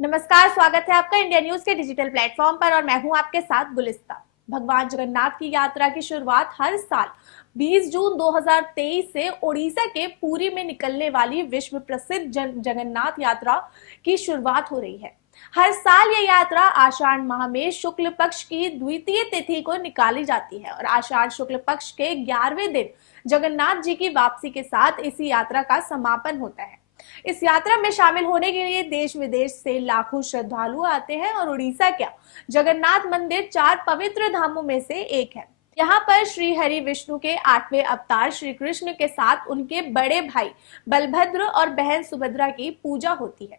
नमस्कार, स्वागत है आपका इंडिया न्यूज के डिजिटल प्लेटफॉर्म पर और मैं हूं आपके साथ गुलिस्ता। भगवान जगन्नाथ की यात्रा की शुरुआत हर साल 20 जून 2023 से ओडिशा के पुरी में निकलने वाली विश्व प्रसिद्ध जगन्नाथ यात्रा की शुरुआत हो रही है। हर साल यह यात्रा आषाढ़ माह में शुक्ल पक्ष की द्वितीय तिथि को निकाली जाती है और आषाढ़ शुक्ल पक्ष के 11वें दिन जगन्नाथ जी की वापसी के साथ इसी यात्रा का समापन होता है। इस यात्रा में शामिल होने के लिए देश विदेश से लाखों श्रद्धालु आते हैं और उड़ीसा का जगन्नाथ मंदिर 4 पवित्र धामों में से एक है। यहाँ पर श्री हरि विष्णु के 8वें अवतार श्री कृष्ण के साथ उनके बड़े भाई बलभद्र और बहन सुभद्रा की पूजा होती है।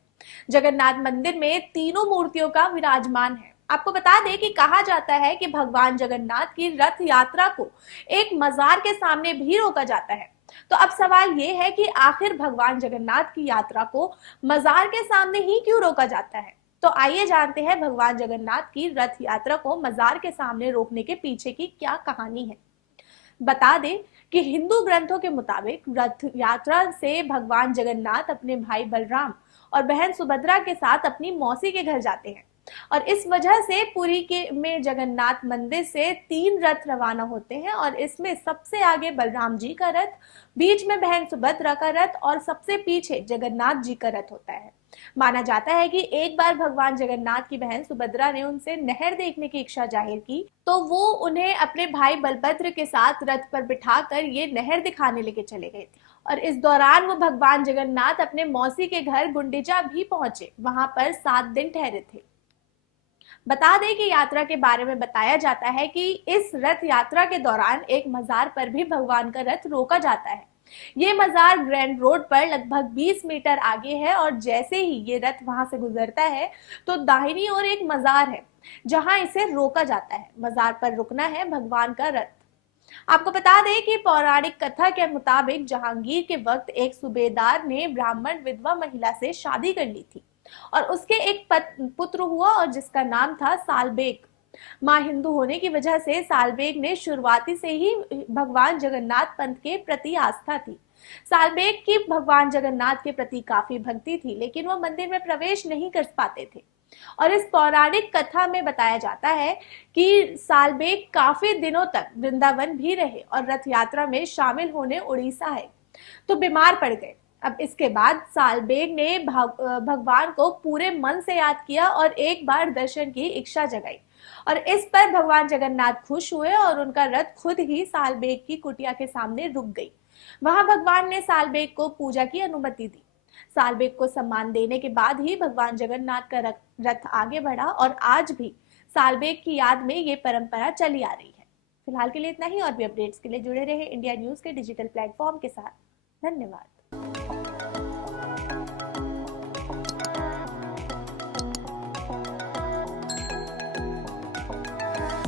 जगन्नाथ मंदिर में तीनों मूर्तियों का विराजमान है। आपको बता दें कि कहा जाता है कि भगवान जगन्नाथ की रथ यात्रा को एक मजार के सामने भी रोका जाता है। तो अब सवाल ये है कि आखिर भगवान जगन्नाथ की यात्रा को मजार के सामने ही क्यों रोका जाता है। तो आइए जानते हैं भगवान जगन्नाथ की रथ यात्रा को मजार के सामने रोकने के पीछे की क्या कहानी है। बता दें कि हिंदू ग्रंथों के मुताबिक रथ यात्रा से भगवान जगन्नाथ अपने भाई बलराम और बहन सुभद्रा के साथ अपनी मौसी के घर जाते हैं और इस वजह से पुरी के में जगन्नाथ मंदिर से 3 रथ रवाना होते हैं और इसमें सबसे आगे बलराम जी का रथ, बीच में बहन सुभद्रा का रथ और सबसे पीछे जगन्नाथ जी का रथ होता है। माना जाता है कि एक बार भगवान जगन्नाथ की बहन सुभद्रा ने उनसे नहर देखने की इच्छा जाहिर की तो वो उन्हें अपने भाई बलभद्र के साथ रथ पर बिठाकर ये नहर दिखाने लेके चले गए थे और इस दौरान वो भगवान जगन्नाथ अपने मौसी के घर गुंडिचा भी पहुंचे, वहां पर 7 दिन ठहरे थे। बता दें कि यात्रा के बारे में बताया जाता है कि इस रथ यात्रा के दौरान एक मजार पर भी भगवान का रथ रोका जाता है। ये मजार ग्रैंड रोड पर लगभग 20 मीटर आगे है और जैसे ही ये रथ वहां से गुजरता है तो दाहिनी ओर एक मजार है जहां इसे रोका जाता है। मजार पर रुकना है भगवान का रथ। आपको बता दें कि पौराणिक कथा के मुताबिक जहांगीर के वक्त एक सूबेदार ने ब्राह्मण विधवा महिला से शादी कर ली थी और उसके एक पुत्र हुआ और जिसका नाम था सालबेग। मां हिंदू होने की वजह से सालबेग ने शुरुआती से ही भगवान जगन्नाथ पंथ के प्रति आस्था थी। सालबेग की भगवान जगन्नाथ के प्रति काफी भक्ति थी, लेकिन वो मंदिर में प्रवेश नहीं कर पाते थे और इस पौराणिक कथा में बताया जाता है कि सालबेग काफी दिनों तक वृंदावन भी रहे और रथ यात्रा में शामिल होने उड़ीसा आए तो बीमार पड़ गए। अब इसके बाद सालबेग ने भगवान को पूरे मन से याद किया और एक बार दर्शन की इच्छा जगाई और इस पर भगवान जगन्नाथ खुश हुए और उनका रथ खुद ही सालबेग की कुटिया के सामने रुक गई। वहां भगवान ने सालबेग को पूजा की अनुमति दी। सालबेग को सम्मान देने के बाद ही भगवान जगन्नाथ का रथ आगे बढ़ा और आज भी सालबेग की याद में ये परंपरा चली आ रही है। फिलहाल के लिए इतना ही और भी अपडेट्स के लिए जुड़े रहे इंडिया न्यूज के डिजिटल प्लेटफॉर्म के साथ। धन्यवाद।